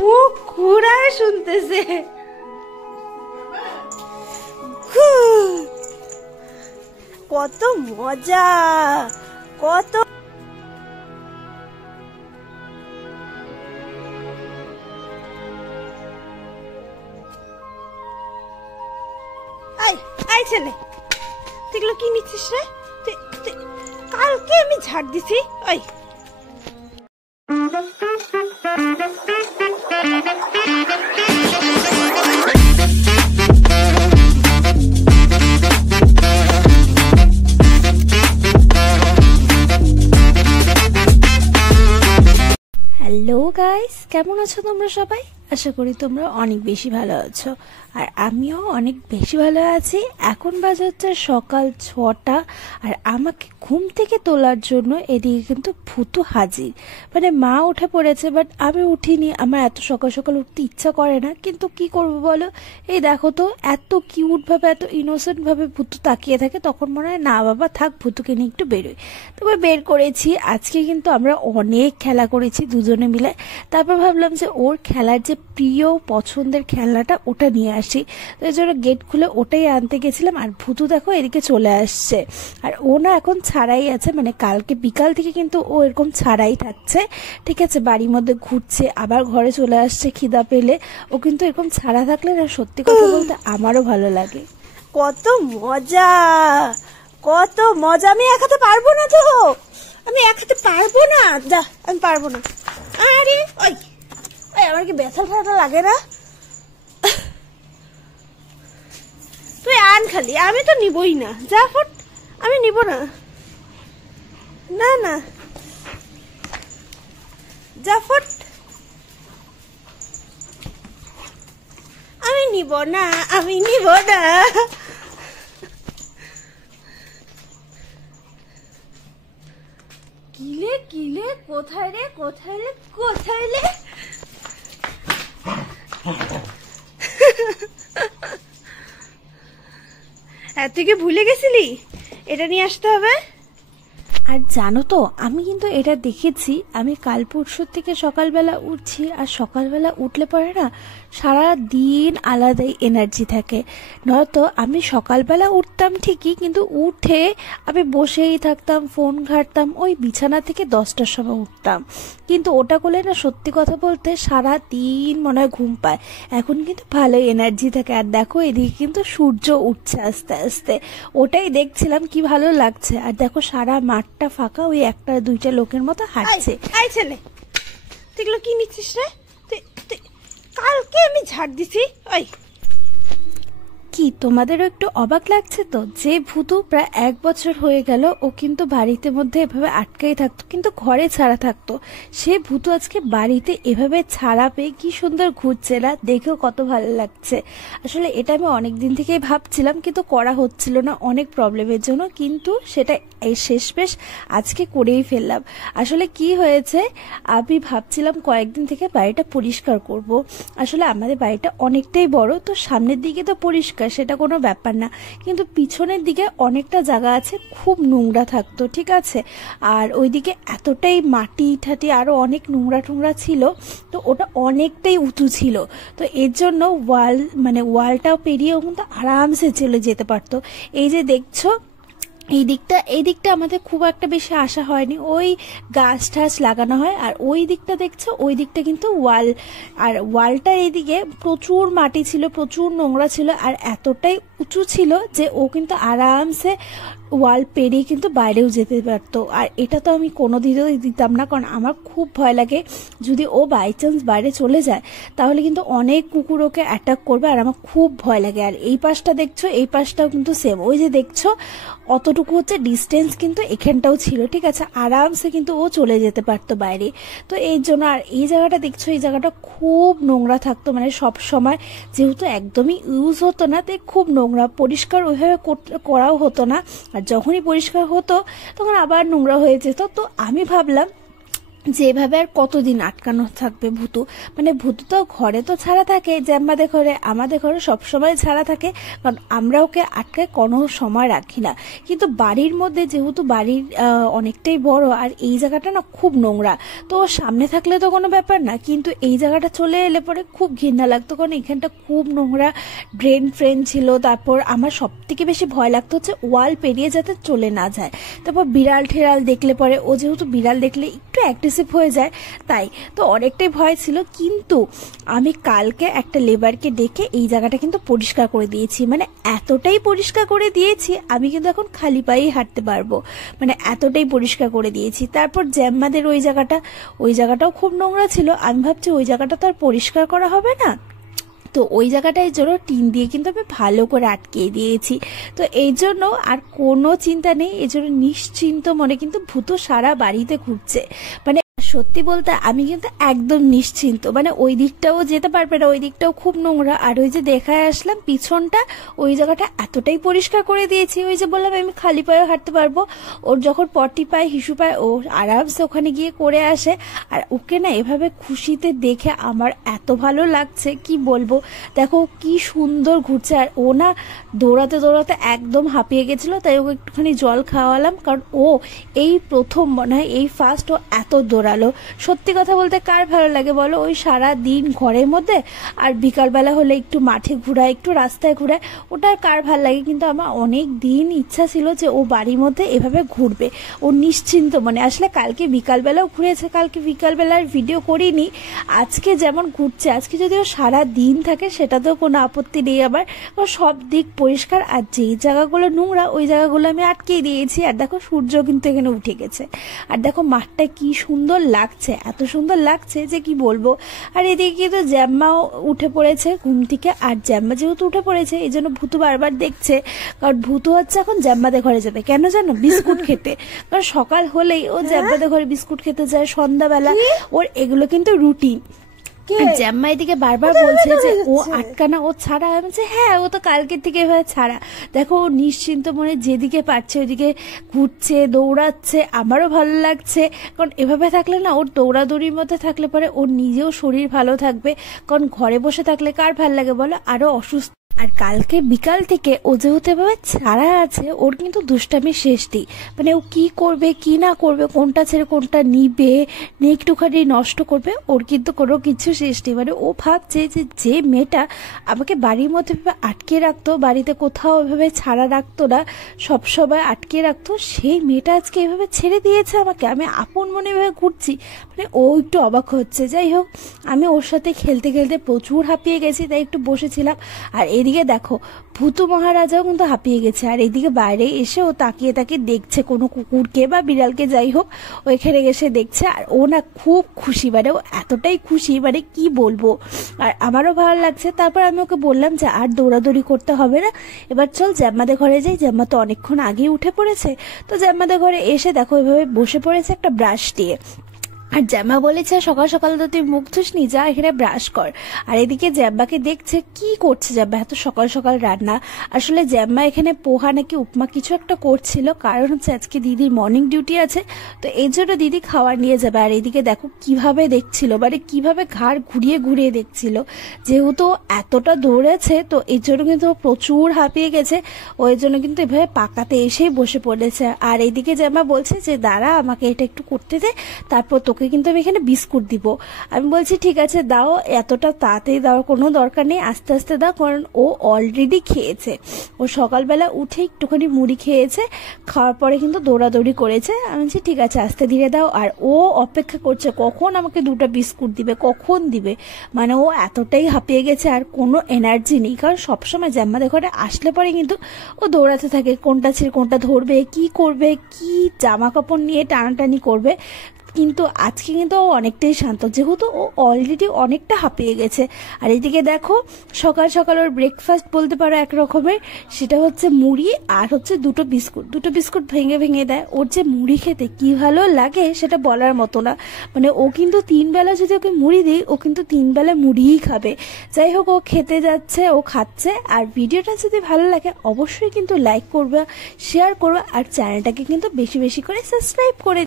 মুখ ঘুরায় শুনতেছে। কত মজা, কত ছেলে, তুইগুলো কি নিচ্ছিস রে? কালকে আমি ঝাড় দিছি। ওই হ্যালো গাইস, কেমন আছো তোমরা সবাই? আশা করি তোমরা অনেক বেশি ভালো আছো, আর আমিও অনেক বেশি ভালো আছি। এখন বাজে হচ্ছে সকাল 6টা, আর আমাকে ঘুম থেকে তোলার জন্য এদিকে কিন্তু ভুতু হাজির। মানে মা উঠে পড়েছে, বাট আমি উঠিনি। আমার এত সকাল সকাল উঠতে ইচ্ছা করে না, কিন্তু কি করবো বলো? এই দেখো তো, এত কিউট ভাবে, এত ইনোসেন্ট ভাবে ভুতু তাকিয়ে থাকে। তখন মনে হয় না বাবা থাক, ভুতুকে নিয়ে একটু বেরোই। তবে বের করেছি। আজকে কিন্তু আমরা অনেক খেলা করেছি দুজনে মিলে। তারপর ভাবলাম যে ওর খেলার যে প্রিয় পছন্দের খেলনাটা ওটা নিয়ে আসি, তো এই জন্য গেট খুলে ওটাই আনতে গেছিলাম। আর ভুতু দেখো এদিকে চলে আসছে, আর ও না এখন ছাড়াই আছে। মানে কালকে বিকাল থেকে কিন্তু ও এরকম ছাড়াই থাকছে, ঠিক আছে? বাড়ির মধ্যে ঘুরছে, আবার ঘরে চলে আসছে খিদা পেলে। ও কিন্তু এরকম ছাড়া থাকলে না, সত্যি কথা বলতে আমারও ভালো লাগে। কত মজা, কত মজা। আমি এক হাতে পারবো না তো, আমি এক হাতে পারবো না। যা, আমি পারবো না। আরে ওই আমার কি ব্যথা ফ্যাথা লাগে না? তুই আন খালি, আমি তো নিবই না। যা ফট, আমি নিব না। না না, যা ফট, আমি নিব না, আমি নিব না। কিলে কিলে, কোথায় রে, কোথায় রে, কোথায় রে? তুই কি ভুলে গেছিলি এটা নিয়ে আসতে হবে? আর জানো তো, আমি কিন্তু এটা দেখেছি। আমি কাল পরশুর থেকে সকালবেলা উঠছি, আর সকালবেলা উঠলে পরে না সারা দিন আলাদাই এনার্জি থাকে। নয়তো আমি সকালবেলা উঠতাম ঠিকই, কিন্তু উঠে আমি বসেই থাকতাম, ফোন ঘাঁটতাম। ওই বিছানা থেকে 10টার সময় উঠতাম, কিন্তু ওটা করলে না সত্যি কথা বলতে সারা দিন মনে হয় ঘুম পায়। এখন কিন্তু ভালোই এনার্জি থাকে। আর দেখো এদিকে কিন্তু সূর্য উঠছে আস্তে আস্তে, ওটাই দেখছিলাম, কি ভালো লাগছে। আর দেখো সারা মাঠটা ফাঁকা, ওই একটা দুইটা লোকের মতো হাঁটছে। আই ছেলে, তুইগুলো কি নিচ্ছিস রে? কালকে আমি ঝাড় দিছি। ওই কি তোমাদেরও একটু অবাক লাগছে তো, যে ভুতু প্রায় 1 বছর হয়ে গেল ও কিন্তু বাড়িতে মধ্যে এভাবে আটকাই থাকতো, কিন্তু ঘরে ছাড়া থাকতো, সে ভুতু আজকে বাড়িতে এভাবে ছাড়া পেয়ে কি সুন্দর ঘুরছে না? দেখেও কত ভালো লাগছে। আসলে এটা আমি অনেক দিন থেকেই ভাবছিলাম, কিন্তু করা হচ্ছিল না অনেক প্রবলেমের জন্য, কিন্তু সেটা এই শেষমেশ আজকে করেই ফেললাম। আসলে কি হয়েছে, আমি ভাবছিলাম কয়েকদিন থেকে বাড়িটা পরিষ্কার করব। আসলে আমাদের বাড়িটা অনেকটাই বড়, তো সামনের দিকে তো পরিষ্কার, সেটা কোনো ব্যাপার না, কিন্তু পিছনের দিকে অনেকটা জায়গা আছে খুব নোংরা থাকতো, ঠিক আছে? আর ওইদিকে এতটাই মাটি ঠাটি আরো অনেক নোংরা টোংরা ছিল, তো ওটা অনেকটাই উঁচু ছিল। তো এর জন্য ওয়ালটাও পেরিয়েও কিন্তু আরামসে চলে যেতে পারতো। এই যে দেখছো এই দিকটা আমাদের খুব একটা বেশি আসা হয়নি, ওই গাছ টাছ লাগানো হয়। আর ওই দিকটা দেখছো, ওই দিকটা কিন্তু ওয়াল, আর ওয়ালটার এইদিকে প্রচুর মাটি ছিল, প্রচুর নোংরা ছিল, আর এতটাই উঁচু ছিল যে ও কিন্তু আরামসে ওয়াল পেরিয়ে কিন্তু বাইরেও যেতে পারতো। আর এটা তো আমি কোনোদিনও দিতাম না, কারণ আমার খুব ভয় লাগে যদি ও বাই চান্স বাইরে চলে যায়, তাহলে কিন্তু অনেক কুকুর ওকে অ্যাটাক করবে, আর আমার খুব ভয় লাগে। আর এই পাশটা দেখছো, এই পাশটাও কিন্তু সেম, ওই যে দেখছো অতটুকু হচ্ছে ডিস্টেন্স, কিন্তু এখানটাও ছিল, ঠিক আছে? আরামসে কিন্তু ও চলে যেতে পারতো বাইরে। তো এই জন্য, আর এই জায়গাটা দেখছো, এই জায়গাটা খুব নোংরা থাকতো, মানে সব সময় যেহেতু একদমই ইউজ হতো না, তাই খুব নোংরা, পরিষ্কার ওইভাবে করাও হতো না। আর যখনই পরিষ্কার হতো তখন আবার নোংরা হয়ে যেত। তো আমি ভাবলাম যে এভাবে আর কতদিন আটকানো থাকবে ভূতু। মানে ভূতু তো ঘরে তো ছাড়া থাকে, জ্যাম্মাদের ঘরে, আমাদের ঘরে সবসময় ছাড়া থাকে, কারণ আমরা ওকে আটকে কোনো সময় রাখি না। কিন্তু বাড়ির মধ্যে যেহেতু বাড়ির অনেকটাই বড়, আর এই জায়গাটা না খুব নোংরা, তো সামনে থাকলে তো কোনো ব্যাপার না, কিন্তু এই জায়গাটা চলে এলে পরে খুব ঘৃণা লাগতো, কারণ এখানটা খুব নোংরা, ড্রেন ফ্রেন ছিল। তারপর আমার সব থেকে বেশি ভয় লাগতো হচ্ছে ওয়াল পেরিয়ে যাতে চলে না যায়। তারপর বিড়াল ঠেড়াল দেখলে পরে, ও যেহেতু বিড়াল দেখলে একটু অ্যাগ্রেসিভ হয়ে যায়, তাই তো অনেকটাই ভয় ছিল। কিন্তু আমি কালকে একটা লেবারকে ডেকে এই জায়গাটা কিন্তু পরিষ্কার করে দিয়েছি, মানে এতটাই পরিষ্কার করে দিয়েছি আমি কিন্তু এখন খালি পায়েই হাঁটতে পারবো, মানে এতটাই পরিষ্কার করে দিয়েছি। তারপর জ্যাম্মাদের ওই জায়গাটাও খুব নোংরা ছিল, আমি ভাবছি ওই জায়গাটা তো আর পরিষ্কার করা হবে না, তো ওই জায়গাটায় জন্য টিন দিয়ে কিন্তু আমি ভালো করে আটকে দিয়েছি। তো এই জন্য আর কোনো চিন্তা নেই, এই জন্য নিশ্চিন্ত মনে কিন্তু ভূত সারা বাড়িতে ঘুরছে। মানে সত্যি বলতে আমি কিন্তু একদম নিশ্চিন্ত, মানে ওই দিকটাও যেতে পারবে না, ওই দিকটাও খুব নোংরা। আর ওই যে দেখায় আসলাম পিছনটা, ওই জায়গাটা এতটাই পরিষ্কার করে দিয়েছি, ওই যে বললাম আমি খালি পায়েও হাঁটতে পারবো। ওর যখন পটি পায়, হিসু পায়, ও আরামসে ওখানে গিয়ে করে আসে। আর ওকে না এভাবে খুশিতে দেখে আমার এত ভালো লাগছে কি বলবো। দেখো কি সুন্দর ঘুরছে, আর ও না দৌড়াতে দৌড়াতে একদম হাঁপিয়ে গেছিল, তাই ওকে একটুখানি জল খাওয়ালাম, কারণ ও এই প্রথম মনে হয় এই ফার্স্ট ও এত দৌড়ালো। সত্যি কথা বলতে কার ভালো লাগে বলো, ওই সারা দিন ঘরের মধ্যে আর বিকালবেলা হলে একটু মাঠে ঘুরায়, একটু রাস্তায় ঘুরায়, ওটা কার ভালো লাগে। কিন্তু আমার অনেক দিন ইচ্ছা ছিল যে ও বাড়ির মধ্যে এভাবে ঘুরবে, ও নিশ্চিন্ত মানে। আসলে কালকে বিকালবেলাও ঘুরেছে, কালকে বিকালবেলার ভিডিও করিনি, আজকে যেমন ঘুরছে, আজকে যদি ও সারা দিন থাকে সেটাতেও কোনো আপত্তি নেই আমার, সব দিক পরিষ্কার। আর যেই জায়গাগুলো নোংরা ওই জায়গাগুলো আমি আটকে দিয়েছি। আর দেখো সূর্য কিন্তু এখানে উঠে গেছে, আর দেখো মাঠটা কি সুন্দর লাগছে, এত সুন্দর লাগছে যে কি বলবো। আর এদিকে কিন্তু জ্যাম্মাও উঠে পড়েছে ঘুম থেকে, আর জ্যাম্মা যেহেতু উঠে পড়েছে এই জন্য ভূতু বারবার দেখছে, কারণ ভূতু হচ্ছে এখন জ্যাম্মাদের ঘরে যাবে, কেন জানো, বিস্কুট খেতে। কারণ সকাল হলেই ও জ্যাম্মাদের ঘরে বিস্কুট খেতে যায়, সন্ধ্যাবেলা ওর এগুলো কিন্তু রুটিন। জ্যাম্মা এদিকে বারবার বলছে যে ও আটকানা, ও ছাড়া। আমি বলছি হ্যাঁ, ও তো কালকের থেকে এভাবে ছাড়া। দেখো ও নিশ্চিন্ত মনে যেদিকে পারছে ওইদিকে ঘুরছে, দৌড়াচ্ছে, আমারও ভালো লাগছে। কারণ এভাবে থাকলে না, ওর দৌড়াদৌড়ির মধ্যে থাকলে পরে ওর নিজেও শরীর ভালো থাকবে, কারণ ঘরে বসে থাকলে কার ভালো লাগে বলো, আরো অসুস্থ। আর কালকে বিকাল থেকে ও যেহেতু এভাবে ছাড়া আছে, ওর কিন্তু দুষ্টামি শেষ নেই, মানে ও কি করবে কি না করবে, কোনটা ছেড়ে কোনটা নিবে, একটুখানি নষ্ট করবে, ওর কিন্তু কোনো কিছু শেষ নেই। মানে ও ভাবছে যে মেয়েটা আমাকে বাড়ির মধ্যে আটকে রাখতো, বাড়িতে কোথাও এভাবে ছাড়া রাখতো না, সবসময় আটকে রাখতো, সেই মেয়েটা আজকে এভাবে ছেড়ে দিয়েছে আমাকে, আমি আপন মনে এভাবে ঘুরছি। মানে ও একটু অবাক হচ্ছে। যাই হোক, আমি ওর সাথে খেলতে খেলতে প্রচুর হাঁপিয়ে গেছি, তাই একটু বসেছিলাম। আর এদিকে দেখো ভূতু মহারাজাও কিন্তু হাঁপিয়ে গেছে, আর এইদিকে বাইরে এসে ও তাকিয়ে তাকিয়ে দেখছে কোনো কুকুরকে বা বিড়ালকে, যাই হোক ওইখানে এসে দেখছে। আর ও না খুব খুশি, মানে ও এতটাই খুশি মানে কি বলবো। আর আমারও ভালো লাগছে। তারপর আমি ওকে বললাম যে আর দৌড়াদৌড়ি করতে হবে না, এবার চল জ্যাম্মাদের ঘরে যাই। জ্যাম্মা তো অনেকক্ষণ আগেই উঠে পড়েছে, তো জ্যাম্মাদের ঘরে এসে দেখো এভাবে বসে পড়েছে একটা ব্রাশ দিয়ে। আর জ্যাম্মা বলেছে সকাল সকাল তো তুই মুখ ধুসনি, যা এখানে ব্রাশ কর। আর এদিকে জ্যাম্মাকে দেখছে কি করছে জ্যাম্মা এত সকাল সকাল রান্না। আসলে জ্যাম্মা এখানে পোহা নাকি উপমা কিছু একটা করছিল, কারণ হচ্ছে আজকে দিদির মর্নিং ডিউটি আছে, তো এই জন্য দিদি খাবার নিয়ে যাবে। আর এদিকে দেখো কিভাবে দেখছিল, মানে কিভাবে ঘাড় ঘুরিয়ে ঘুরিয়ে দেখছিল, যেহেতু এতটা দৌড়েছে তো এই জন্য কিন্তু প্রচুর হাঁপিয়ে গেছে, ওই জন্য কিন্তু এভাবে পাকাতে এসেই বসে পড়েছে। আর এইদিকে জ্যাম্মা বলছে যে দাঁড়া আমাকে এটা একটু করতে দে, তারপর তোকে কিন্তু আমি এখানে বিস্কুট দিব। আমি বলছি ঠিক আছে দাও, এতটা তাড়াতাড়ি দেওয়ার কোনো দরকার নেই, আস্তে আস্তে দাও, কারণ ও অলরেডি খেয়েছে, ও সকালবেলা উঠে একটুখানি মুড়ি খেয়েছে, খাওয়ার পরে কিন্তু দৌড়াদৌড়ি করেছে। আমি বলছি ঠিক আছে আস্তে ধীরে দাও। আর ও অপেক্ষা করছে কখন আমাকে দুটো বিস্কুট দিবে, কখন দিবে, মানে ও এতটাই হাঁপিয়ে গেছে আর কোনো এনার্জি নেই। কারণ সবসময় জ্যাম্মাদের ঘরে আসলে পরে কিন্তু ও দৌড়াতে থাকে, কোনটা ছেড়ে কোনটা ধরবে, কি করবে, কি জামা কাপড় নিয়ে টানাটানি করবে। কিন্তু আজকে কিন্তু ও অনেকটাই শান্ত, যেহেতু ও অলরেডি অনেকটা হাঁপিয়ে গেছে। আর এদিকে দেখো সকাল সকাল ওর ব্রেকফাস্ট বলতে পারো এক রকমের, সেটা হচ্ছে মুড়ি আর হচ্ছে দুটো বিস্কুট ভেঙে ভেঙে দেয়। ওর যে মুড়ি খেতে কি ভালো লাগে সেটা বলার মতো না, মানে ও কিন্তু 3 বেলা যদি ওকে মুড়ি দিই ও কিন্তু 3 বেলা মুড়িই খাবে। যাই হোক ও খেতে যাচ্ছে, ও খাচ্ছে। আর ভিডিওটা যদি ভালো লাগে অবশ্যই কিন্তু লাইক করবে, শেয়ার করবে, আর চ্যানেলটাকে কিন্তু বেশি বেশি করে সাবস্ক্রাইব করে